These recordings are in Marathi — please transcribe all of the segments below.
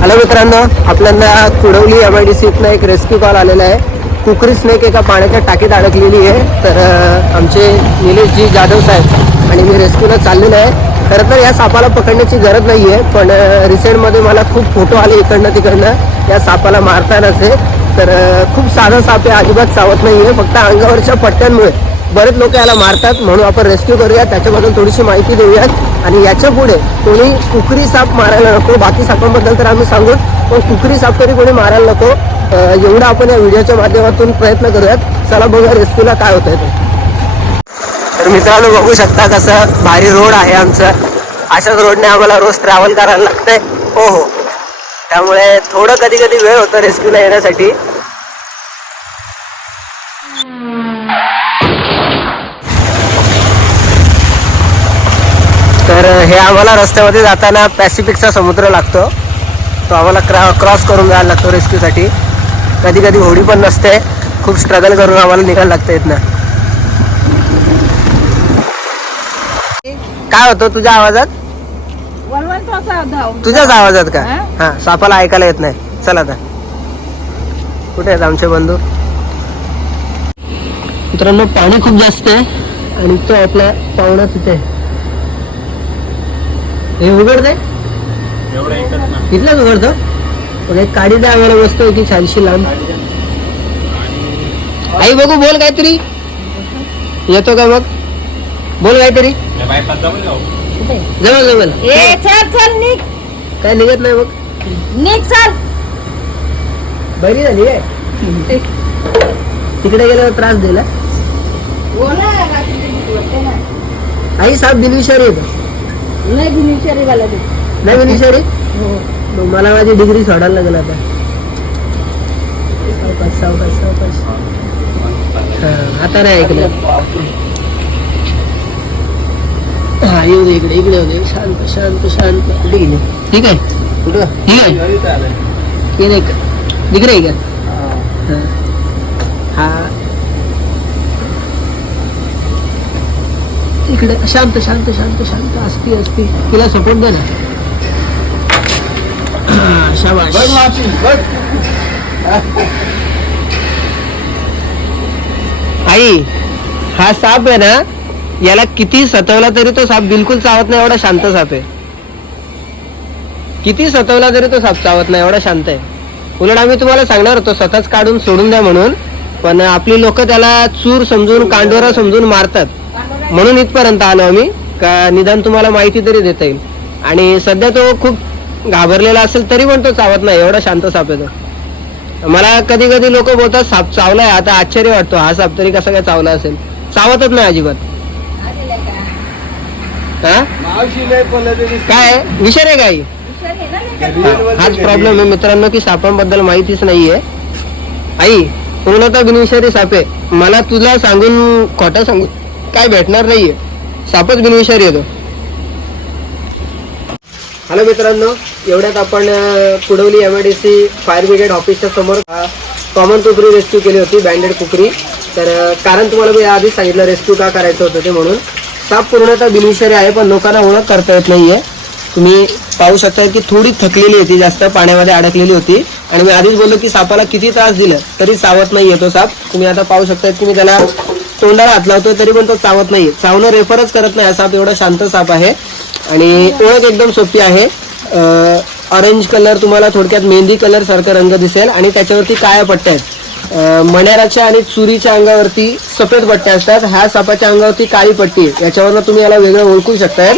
हॅलो मित्रांनो आपल्याला कुडवली एम आय डी सीतनं एक रेस्क्यू कॉल आलेला आहे. कुकरी स्नेक एका पाण्याच्या टाकीत अडकलेली आहे. तर आमचे निलेशजी जाधव साहेब आणि मी रेस्क्यूला चाललेलं आहे. खरं तर या सापाला पकडण्याची गरज नाही आहे पण रिसेंटमध्ये मला खूप फोटो आले इकडनं तिकडनं. या सापाला मारतानाचे. तर खूप साधा साप आहे अजिबात चावत नाही आहे फक्त अंगावरच्या पट्ट्यांमुळे. बरेच लोक याला मारतात म्हणून आपण रेस्क्यू करूया त्याच्याबद्दल थोडीशी माहिती देऊयात. आणि याच्यापुढे कोणी कुकरी साप मारायला नको बाकी सापांबद्दल तर आम्ही सांगूच पण कुकरी साप तरी कोणी मारायला नको. एवढा एवढं आपण या व्हिडिओच्या माध्यमातून प्रयत्न करूयात. चला बघा रेस्क्यूला काय होतंय ते. तर मित्रांनो बघू शकता कसं भारी रोड आहे आमचं. अशाच रोडने आम्हाला रोज ट्रॅव्हल करायला लागतंय. हो हो. त्यामुळे थोडं कधी कधी वेळ होतो रेस्क्यूला येण्यासाठी. तर हे आम्हाला रस्त्यामध्ये जाताना पॅसिफिकचा समुद्र लागतो. तो आम्हाला क्रा क्रॉस करून जायला लागतो रेस्क्यूसाठी. कधी कधी होडी पण नसते. खूप स्ट्रगल करून आम्हाला निघायला लागतं इथनं काय होतं तुझ्या आवाजात? वळवळतो असा धाव. तुझ्याच आवाजात का? हा? हा सापाला ऐकायला येत नाही. चला आता. कुठे आहेत आमचे बंधू? मित्रांनो पाणी खूप जास्त आहे आणि तो आपला पाहुणा तिथे आहे. हे उघडते इथलाच उघडतो? एक काडी द्या आम्हाला मस्त होती छानशी लांब आई बघू बोल काहीतरी. येतो का मग? बोल काहीतरी. जवळ जवळ. काय निघत नाही मग? निघ चल. बरी झाली आहे तिकडे गेल्यावर त्रास दिला ना आई साप बिनविषारी येतो नाही बिनिचारी वाला दे नाही हो. मग मला माझी डिग्री सोडायला लागेल आता. सावकाश सावकाश सावकाश. हा, आता नाही ऐकलं. हा येऊ दे इकडे इकडे येऊ दे. शांत शांत शांत. कुठे गेली ठीक आहे? कुठं? ठीक आहे. हे नाही का इकडे आहे का? हा. हा इकडे शांत शांत शांत शांत असती असती. तिला सपोर्ट दे ना. हा, शाबाश आई हा साप आहे ना याला किती सतवला तरी तो साप बिलकुल चावत नाही एवढा शांत साप आहे. किती सतवला तरी तो साप चावत नाही एवढा शांत आहे. उलट आम्ही तुम्हाला सांगणार होतो स्वतःच काढून सोडून द्या म्हणून. पण आपली लोक त्याला चूर समजून कांडोरा समजून मारतात. म्हणून इथपर्यंत आलो आम्ही. का निदान तुम्हाला माहिती तरी देता येईल. आणि सध्या तो खूप घाबरलेला असेल तरी पण तो चावत नाही एवढा शांत साप आहे तो. मला कधी कधी लोक बोलतात साप चावलाय आता आश्चर्य वाटतो हा साप तरी कसा काय चावला असेल. चावतच नाही अजिबात. हा? काय? विषय आहे काही हाच प्रॉब्लेम आहे मित्रांनो की सापांबद्दल माहितीच नाहीये. आई पूर्णतः बिनविषारी साप आहे. मला तुला सांगून खोटं सांगून काय भेटणार नाहीये. सापच बिनविषारी येतो. हॅलो मित्रांनो एवढ्यात आपण Kudavali M I D C fire brigade ऑफिसच्या समोर कॉमन कुकरी रेस्क्यू केली होती बँडेड कुकरी. तर कारण तुम्हाला मी आधीच सांगितलं रेस्क्यू का करायचं होतं ते म्हणून. साप पूर्णतः बिनविषारी आहे पण लोकांना ओळख करता येत नाहीये. तुम्ही पाहू शकता की थोडी थकलेली होती जास्त पाण्यामध्ये अडकलेली होती. आणि मी आधीच बोललो की सापाला किती त्रास दिला तरी सावत नाही येतो साप. तुम्ही आता पाहू शकता की मी त्याला तोंडाला हात लावतोय तरी पण तो चावत नाही. चावणं रेफरच करत नाही. हा साप एवढा शांत साप आहे. आणि ओळख एकदम सोपी आहे. ऑरेंज कलर तुम्हाला थोडक्यात मेहंदी कलर सारखा रंग दिसेल आणि त्याच्यावरती काळ्या पट्ट्या आहेत. मण्याराच्या आणि चुरीच्या अंगावरती सफेद पट्ट्या असतात. ह्या सापाच्या अंगावरती काळी पट्टी आहे. याच्यावरनं तुम्ही याला वेगळं ओळखू शकताय.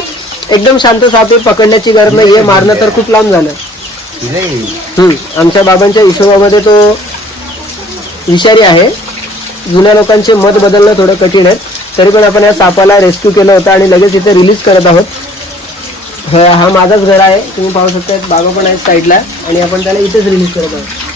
एकदम शांत साप आहे. पकडण्याची गरज नाहीये मारणं तर खूप लांब झालं. आमच्या बाबांच्या हिशोबामध्ये तो विषारी आहे. जुन्या लोकांचे मत बदलणं थोडं कठीण आहे. तरी पण आपण या सापाला रेस्क्यू केलं होतं आणि लगेच इथे रिलीज करत आहोत. हा हा माझाच घर आहे. तुम्ही पाहू शकता बागा पण आहेत साईडला आणि आपण त्याला इथेच रिलीज करत आहोत.